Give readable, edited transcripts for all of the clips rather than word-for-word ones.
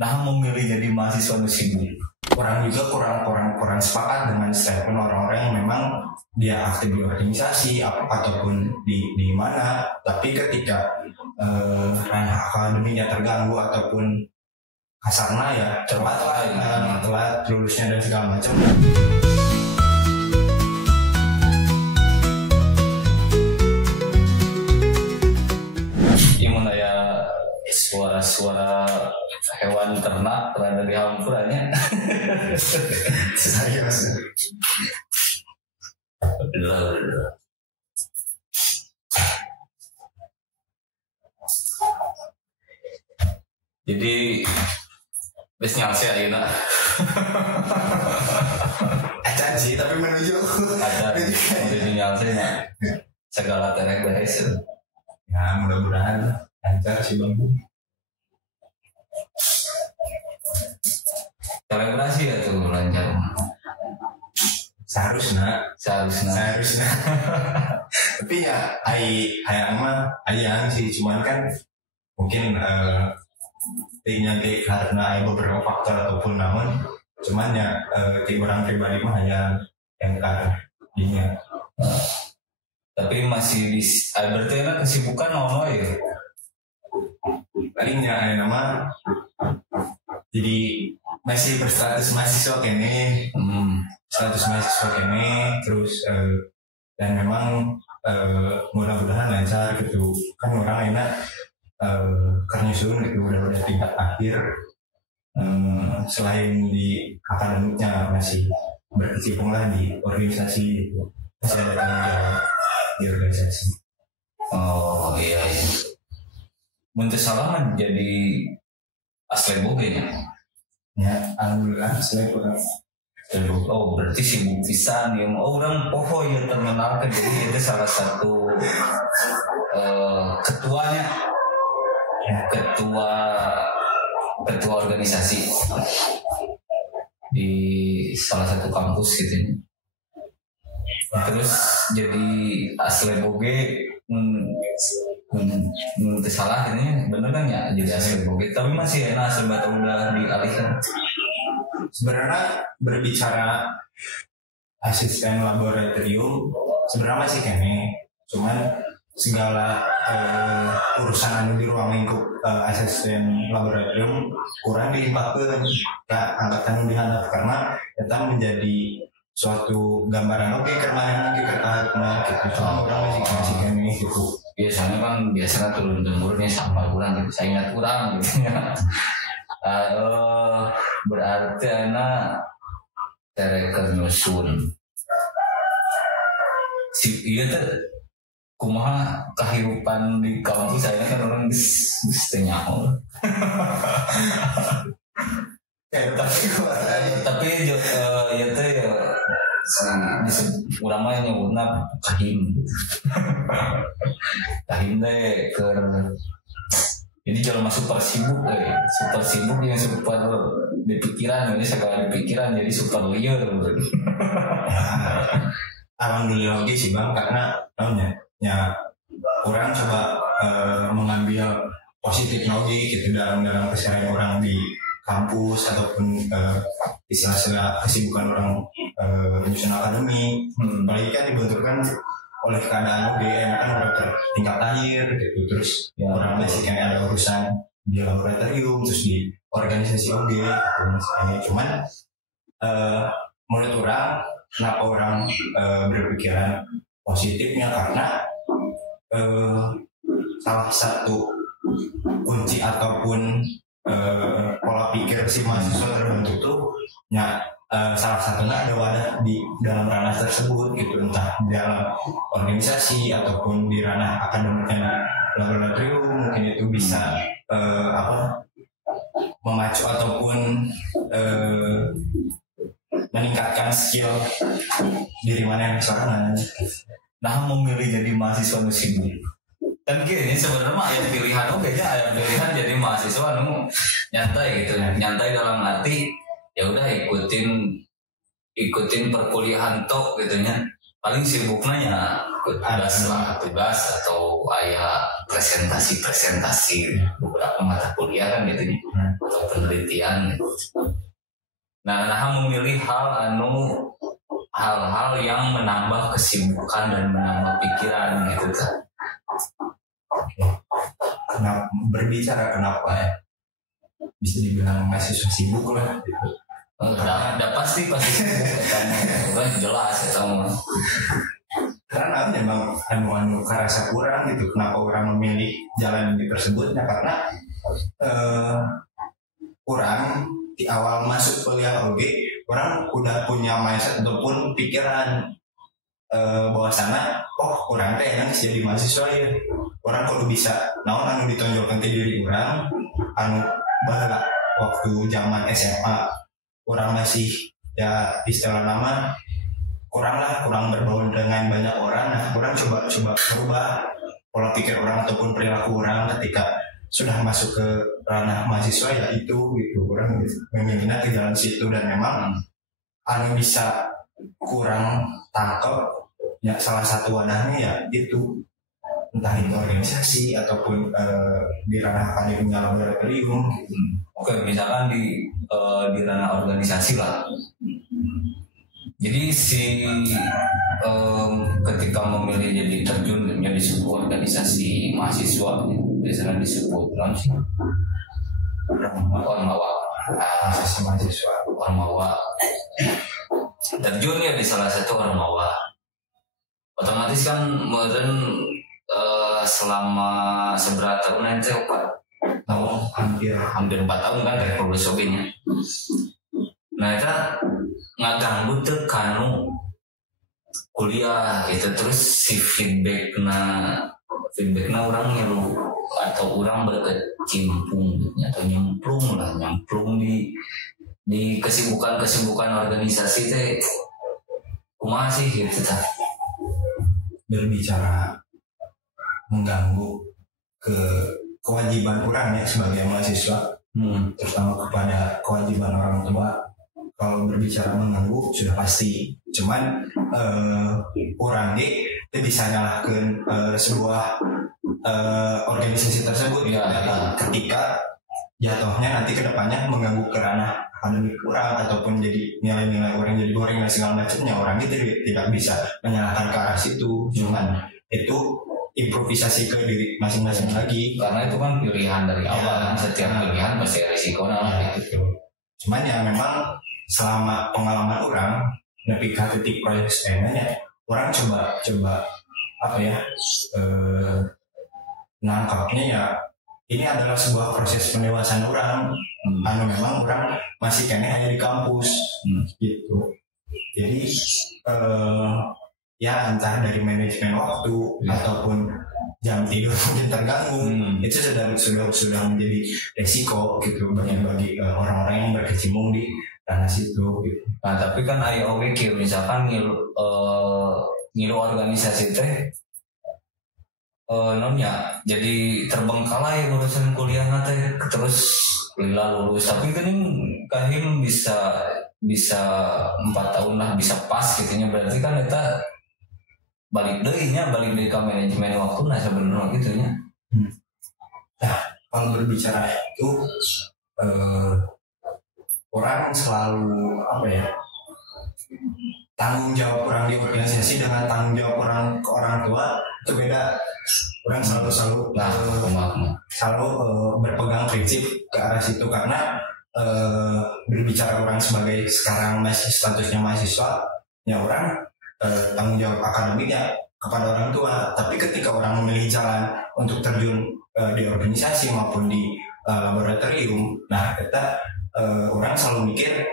Nah, memilih jadi mahasiswa nu sibuk. Orang juga kurang sepakat dengan statement orang-orang yang memang dia aktif di organisasi ataupun di mana, tapi ketika ranah akademinya terganggu ataupun kasarnya ya telat lulusnya dan segala macam. Gimana ya suara-suara hewan ternak berada di hampurannya. Saya mas. Jadi bes nyalse ayeuna. Acan sih tapi menuju Ada di nyalse nya. Segala terek beres. Ya mudah-mudahan lancar sih bang. Selebrasi ya tuh lancar. Seharusnya. Tapi ya ayang mah ayang sih, cuman kan mungkin nanti karena ada beberapa faktor ataupun namun cuman ya orang pribadi mah hanya yang dinya. Tapi masih berarti kan kesibukan nono ya. Palingnya ada nama jadi masih berstatus mahasiswa kene, status mahasiswa kene terus dan memang mudah-mudahan lancar gitu kan, orang enak karena sun gitu udah tingkat akhir, selain di akademiknya masih berkecimpung lah di organisasi gitu, masih ada tanggung jawab di organisasi. Oh iya. Muntah salah jadi asli bogenya. Ya, alhamdulillah saya kurang. Oh berarti sibuk pisan ya. Oh orang poho ya terkenal kan, jadi itu salah satu ketuanya, ketua organisasi di salah satu kampus gitu. Terus jadi asli boge salah ini bener kan ya jadi asli boge, tapi masih enak asli batu udah dialihkan. Sebenarnya berbicara asisten laboratorium sebenarnya masih kene, cuman segala urusan anu di ruang lingkup asisten laboratorium kurang dilimpahkan ke angkatan dihandap karena kita menjadi suatu gambaran oke kermahan gitu, cuma orang masih kene gitu. Biasanya kan turun temurunnya sama kurang gitu, saya ingat kurang gitu ya. Berarti anak tereker nyusun si iya tuh kumaha kehidupan di kampus saya kan orang setengah tapi ya tuh ya urang mah nyebutna kahim deh ke. Jadi jangan masuk super sibuk yang super di pikiran, ini segala di pikiran jadi super liar. Alhamdulillah oke sih bang, karena ya orang coba mengambil positif lagi gitu dalam keseharian orang di kampus ataupun istilah kesibukan orang jurusan akademi. Apalagi kan dibenturkan oleh keadaan UGM kan udah tingkat akhir gitu, terus ya, orang masih kayak ada urusan di laboratorium terus di organisasi UG gitu misalnya. Cuman menurut orang kenapa orang berpikiran positifnya karena salah satu kunci ataupun pola pikir si mahasiswa terbentuk tuh salah satunya ada wadah di dalam ranah tersebut gitu, entah dalam organisasi ataupun di ranah akademiknya laboratorium. Mungkin itu bisa memacu ataupun meningkatkan skill diri mana yang sorangan. Nah, memilih jadi mahasiswa sibuk kan gini sebenarnya ada pilihan, kayaknya ada pilihan jadi mahasiswa nyantai gitu, nyantai dalam arti ya udah ikutin perkuliahan tok gitu nya, paling sibuknya ya tugas atau aya presentasi beberapa mata kuliah kan gitu atau penelitian gitu. Nah memilih hal-hal yang menambah kesibukan dan menambah pikiran gitu kan. Kenapa ya bisa dibilang mahasiswa sibuk lah gitu. Udah pasti sibuk kan jelas ya karena memang anu karasa kurang gitu. Kenapa orang memilih jalan ini tersebutnya karena orang di awal masuk kuliah orang udah punya mindset ataupun pikiran bahwasana orang teh yang jadi mahasiswa ya orang kalau bisa anu ditonjolkan ke diri orang anu baheula waktu zaman SMA orang masih ya istilah nama kurang berbaur dengan banyak orang. Nah orang coba merubah pola pikir orang ataupun perilaku orang ketika sudah masuk ke ranah mahasiswa ya itu gitu. Orang memilihnya ke jalan situ dan memang anu bisa kurang tangkap ya salah satu wadahnya ya itu entah itu organisasi ataupun di ranah akademik laboratorium. Oke, misalkan di ranah organisasi lah. Jadi ketika memilih jadi terjun menjadi sebuah organisasi mahasiswa biasanya disebut Ormawa. Organisasi mahasiswa Ormawa. Terjun ya di salah satu Ormawa. Otomatis kan modern selama seberapa tahun nanti hampir 4 tahun kan dari progresobinya. Nah itu ngaganggu tuh kanu kuliah gitu terus si feedbackna orang ngilu atau orang berkecimpung atau nyemplung di kesibukan organisasi teh kumaha sih gitu tah berbicara mengganggu ke kewajiban orang ya sebagai mahasiswa terutama kepada kewajiban orang tua. Kalau berbicara mengganggu sudah pasti, cuman orang itu bisa nyalahkan sebuah organisasi tersebut ya. Ketika jatuhnya nanti kedepannya mengganggu ke ranah akademik orang ataupun jadi nilai-nilai orang jadi goreng dan segala macamnya, orang itu tidak bisa menyalahkan ke arah situ. Cuman itu improvisasi ke diri masing-masing lagi karena itu kan pilihan dari awal kan setiap pilihan pasti resikonya gitu. Cuman ya memang selama pengalaman orang lebih ke titik proses pengennya orang coba apa ya nangkapnya ya ini adalah sebuah proses pendewasaan orang anu memang orang masih kayaknya hanya di kampus gitu. Jadi ya entah dari manajemen waktu ataupun jam tidur mungkin terganggu itu sudah menjadi resiko gitu bagi orang-orang yang berkecimpung di ranah situ gitu. Nah tapi kan IOWQ misalkan ngilu organisasi teh nonnya jadi terbengkalai urusan kuliah teh terus lila lulus tapi kan kahim bisa 4 tahun lah bisa pas gitunya berarti kan kita balik deui ke manajemen waktu nah sebenarnya gitunya. Nah kalau berbicara itu orang selalu apa ya tanggung jawab orang di organisasi dengan tanggung jawab orang ke orang tua itu beda. Orang selalu berpegang prinsip ke arah situ karena berbicara orang sebagai sekarang masih statusnya mahasiswa ya orang tanggung jawab akademiknya kepada orang tua. Tapi ketika orang memilih jalan untuk terjun di organisasi maupun di laboratorium, nah kita orang selalu mikir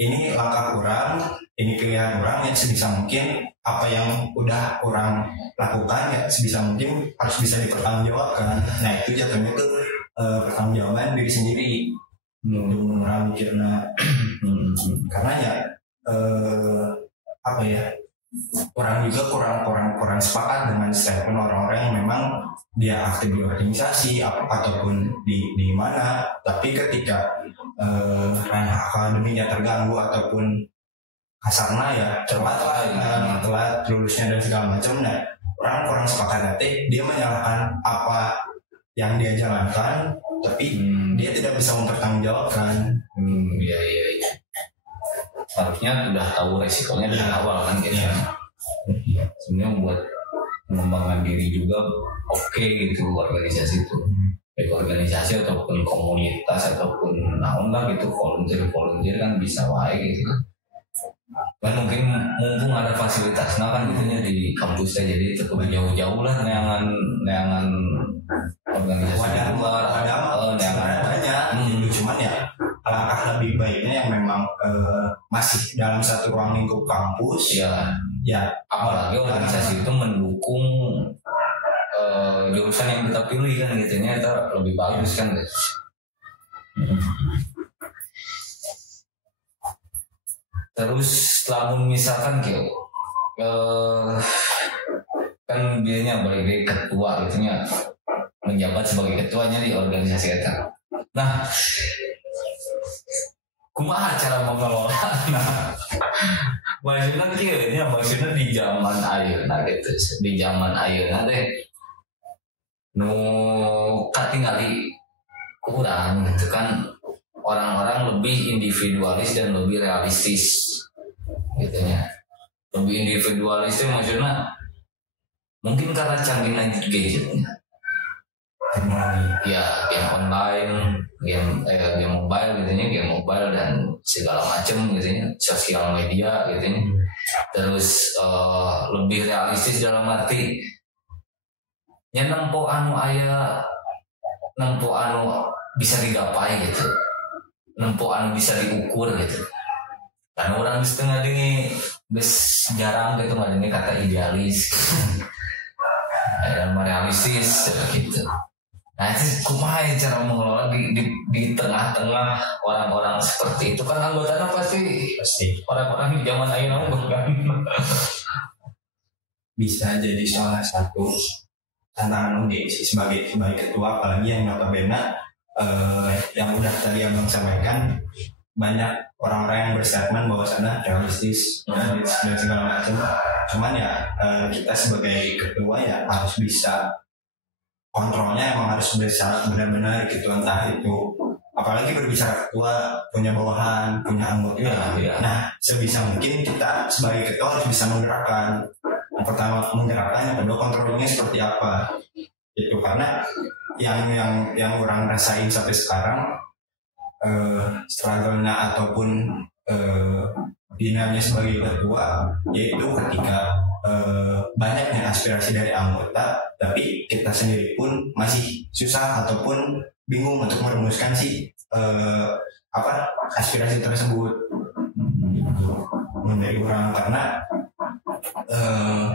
ini langkah orang, ini pilihan orang yang sebisa mungkin apa yang udah orang lakukan ya sebisa mungkin harus bisa dipertanggungjawabkan. Nah itu jatuhnya tuh pertanggungjawaban diri sendiri. Orang mikirnya karena ya apa ya orang juga kurang sepakat dengan statement orang-orang yang memang dia aktif di organisasi ataupun di mana tapi ketika ranah akademiknya terganggu ataupun kasarnya ya telat lulusnya dan segala macam. Nah orang kurang sepakat nanti dia menyalahkan apa yang dia jalankan, tapi dia tidak bisa mempertanggungjawabkan. Iya. Harusnya udah tahu resikonya dari awal kan gitu. Sebenarnya buat mengembangkan diri juga oke gitu organisasi itu. Baik organisasi ataupun komunitas ataupun naon lah gitu, volunteer kan bisa wae gitu kan mungkin mumpung ada fasilitasnya kan gitunya di kampusnya, jadi tetap jauh-jauh lah neangan organisasi di luar neangan banyak cuman ya alangkah lebih baiknya yang memang masih dalam satu ruang lingkup kampus ya apalagi organisasi itu mendukung jurusan yang kita pilih kan gitunya, itu lebih bagus kan guys. Terus lamun misalkan kan biasanya balik ketua gitunya menjabat sebagai ketuanya di organisasi itu. Nah, kumaha cara mengelola? Nah, maksudnya di zaman ayeuna gitu, di zaman ayeuna teh nu katingali kurang gitu kan, orang-orang lebih individualis dan lebih realistis gitu ya. Lebih individualis itu maksudnya mungkin karena canggihnya gadgetnya ya, game online, game mobile gitu ya, game mobile dan segala macam gitu ya, sosial media gitu ya. Terus lebih realistis dalam arti nya nempo anu bisa digapai gitu, nempo anu bisa diukur gitu. Karena orang setengah ini jarang gitu nggak ini kata idealis dan realistis gitu. Nah itu kumaha cara mengelola di tengah-tengah orang-orang seperti itu kan, anggotanya pasti orang-orang di zaman ayeuna bukan bisa jadi salah satu tantangan sih sebagai ketua, apalagi yang notabene yang udah tadi abang sampaikan, banyak orang-orang yang berstatement bahwa sana realistis dan segala macam. Cuman ya kita sebagai ketua ya harus bisa kontrolnya, emang harus bisa benar-benar gitu, entah itu apalagi berbicara ketua punya bawahan, punya anggota. Nah sebisa mungkin kita sebagai ketua harus bisa menggerakkan. Yang pertama menggerakkan, yang kedua kontrolnya seperti apa itu, karena yang orang rasain sampai sekarang struggle-nya ataupun dinamnya sebagai ketua, yaitu ketika banyaknya aspirasi dari anggota tapi kita sendiri pun masih susah ataupun bingung untuk merumuskan aspirasi tersebut dari orang, karena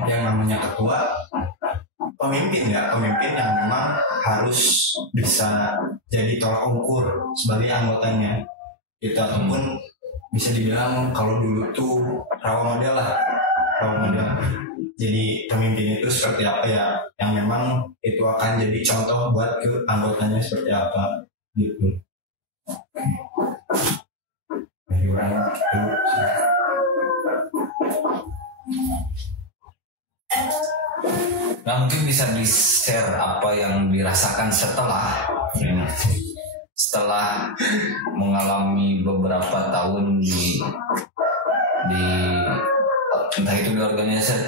yang namanya ketua pemimpin yang memang harus bisa jadi tolak ukur sebagai anggotanya gitu, ataupun bisa dibilang kalau dulu tuh role model. Jadi pemimpin itu seperti apa ya, yang memang itu akan jadi contoh buat ke anggotanya seperti apa gitu. Dari orang itu. Nah mungkin bisa di-share apa yang dirasakan setelah mengalami beberapa tahun di entah itu di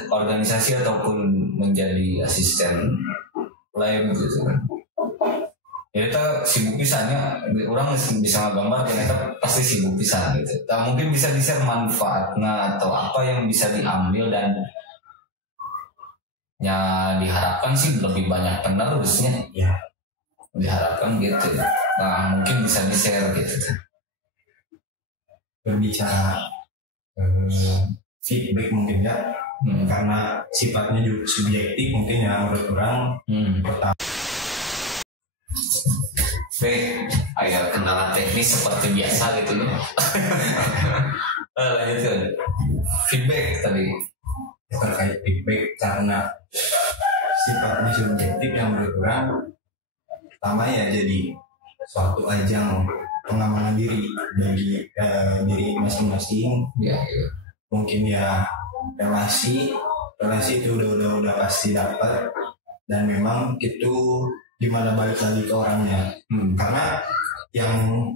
organisasi ataupun menjadi asisten lab gitu kan. Ya kita sibuk pisahnya, orang bisa ngegambar ternyata pasti sibuk pisah gitu. Nah, mungkin bisa di-share manfaatnya atau apa yang bisa diambil dan ya diharapkan sih lebih banyak penerusnya ya, diharapkan gitu. Nah mungkin bisa di-share gitu. Berbicara feedback mungkin ya, karena sifatnya juga subjektif mungkin ya menurut orang. Pertama ada kendala teknis seperti biasa gitu loh. Lanjut feedback tadi. Terkait feedback karena sifatnya subjektif yang menurut orang, pertama ya jadi suatu ajang pengembangan diri bagi diri masing-masing. mungkin ya relasi itu udah pasti dapat, dan memang itu gimana balik lagi ke orangnya. Karena yang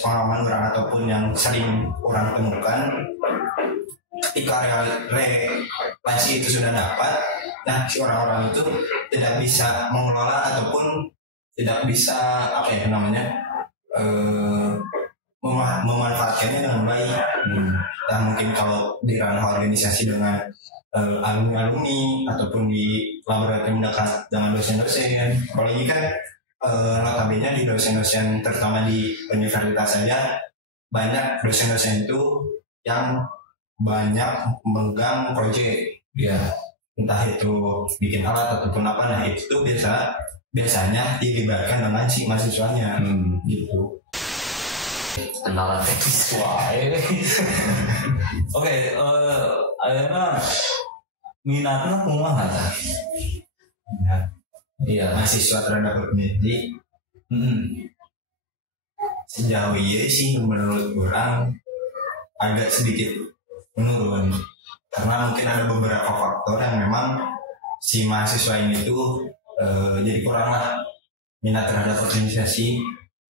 pengalaman orang ataupun yang sering orang temukan, ketika relasi itu sudah dapat, nah si orang-orang itu tidak bisa mengelola ataupun tidak bisa memanfaatkannya dengan baik. Dan mungkin kalau di ranah organisasi dengan alumni ataupun di laboratorium dekat dengan dosen-dosen, apalagi kan notabene di dosen-dosen terutama di universitas saja banyak dosen-dosen itu yang banyak memegang proyek, entah itu bikin alat ataupun apa. Nah itu tuh biasanya dilibatkan dengan si mahasiswanya gitu. Kenalan teknis wae. Oke, ayeuna minatna kumaha tah? Iya, mahasiswa terhadap pendidik. Sejauh ini sih menurut orang agak sedikit menurun, karena mungkin ada beberapa faktor yang memang si mahasiswa ini tuh jadi kurang lah minat terhadap organisasi.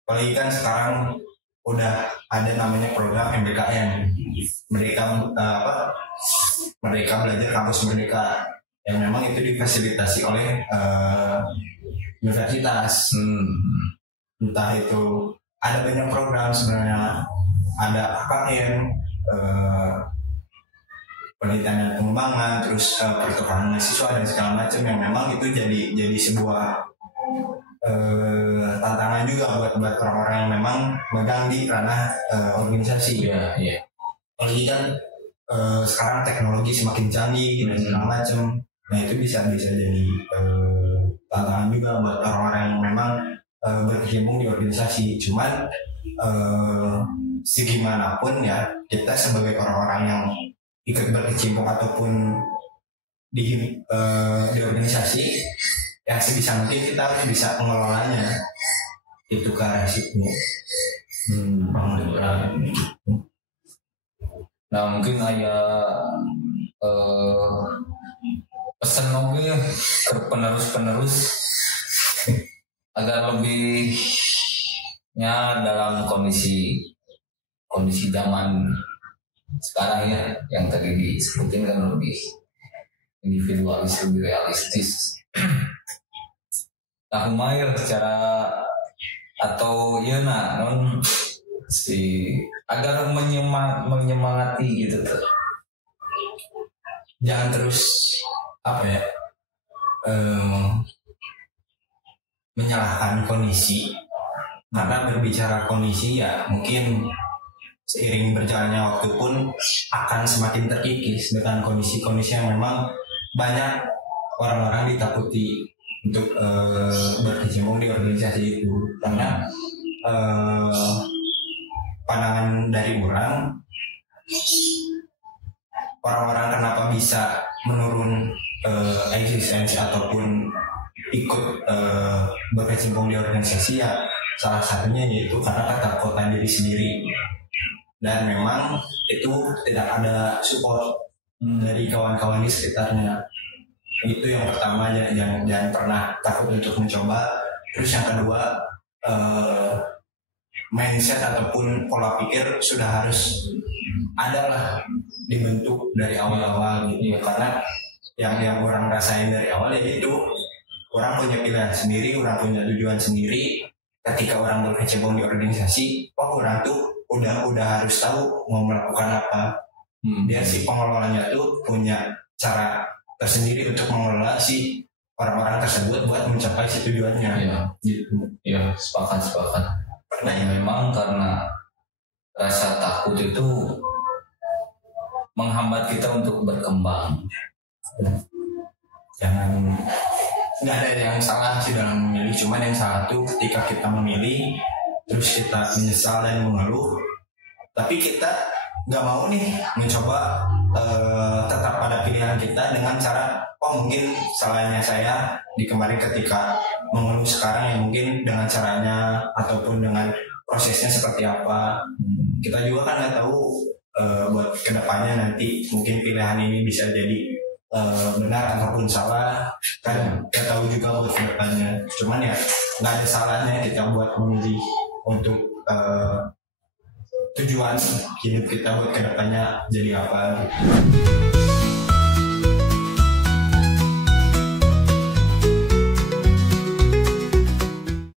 Apalagi kan sekarang udah ada namanya program MBKM, mereka belajar kampus mereka, yang memang itu difasilitasi oleh universitas. Entah itu ada banyak program sebenarnya, ada KKN, penelitian dan pengembangan, terus pertukaran mahasiswa dan segala macam, yang memang itu jadi sebuah tantangan juga buat orang-orang yang memang megang di ranah organisasi. Apalagi kan sekarang teknologi semakin canggih dan segala macam. Nah itu bisa jadi tantangan juga buat orang-orang yang memang berkecimpung di organisasi. Cuman segimanapun ya, kita sebagai orang-orang yang ikut berkecimpung ataupun di organisasi, ya sebisa mungkin kita harus bisa mengelolanya itu ke arah situ. Nah mungkin pesan oke ke penerus agar lebihnya dalam kondisi zaman sekarang ya, yang tadi disebutin kan lebih individualis, lebih realistis. Nah kumaha cara atau ya non si agar menyemangati gitu tuh. Jangan terus menyalahkan kondisi, karena berbicara kondisi ya mungkin seiring berjalannya waktu pun akan semakin terkikis dengan kondisi-kondisi yang memang banyak orang-orang ditakuti untuk berkecimpung di organisasi itu. Karena pandangan dari orang-orang kenapa bisa menurun eksistensi ataupun ikut berkecimpung di organisasi, ya salah satunya yaitu karena ketakutan diri sendiri, dan memang itu tidak ada support dari kawan-kawan di sekitarnya. Itu yang pertama, jangan pernah takut untuk mencoba. Terus yang kedua, mindset ataupun pola pikir sudah harus adalah dibentuk dari awal-awal gitu ya. Karena yang orang rasain dari awal ya itu, orang punya pilihan sendiri, orang punya tujuan sendiri. Ketika orang berkecimpung di organisasi, orang tuh udah harus tahu mau melakukan apa. Dia si pengelolanya tuh punya cara tersendiri untuk mengelola si orang-orang tersebut buat mencapai si tujuannya. Gitu. Ya, sepakat. Nah, ya memang karena rasa takut itu menghambat kita untuk berkembang. Nggak ada yang salah sih dalam memilih, cuman yang salah tuh ketika kita memilih terus kita menyesal dan mengeluh, tapi kita nggak mau nih mencoba tetap pada pilihan kita dengan cara mungkin salahnya saya di kemarin ketika mengeluh sekarang, yang mungkin dengan caranya ataupun dengan prosesnya seperti apa. Kita juga kan nggak tahu buat kedepannya nanti mungkin pilihan ini bisa jadi benar ataupun salah, kan kita tahu juga buat kedepannya. Cuman ya nggak ada salahnya kita buat memilih untuk tujuan hidup kita buat kedepannya jadi apa gitu.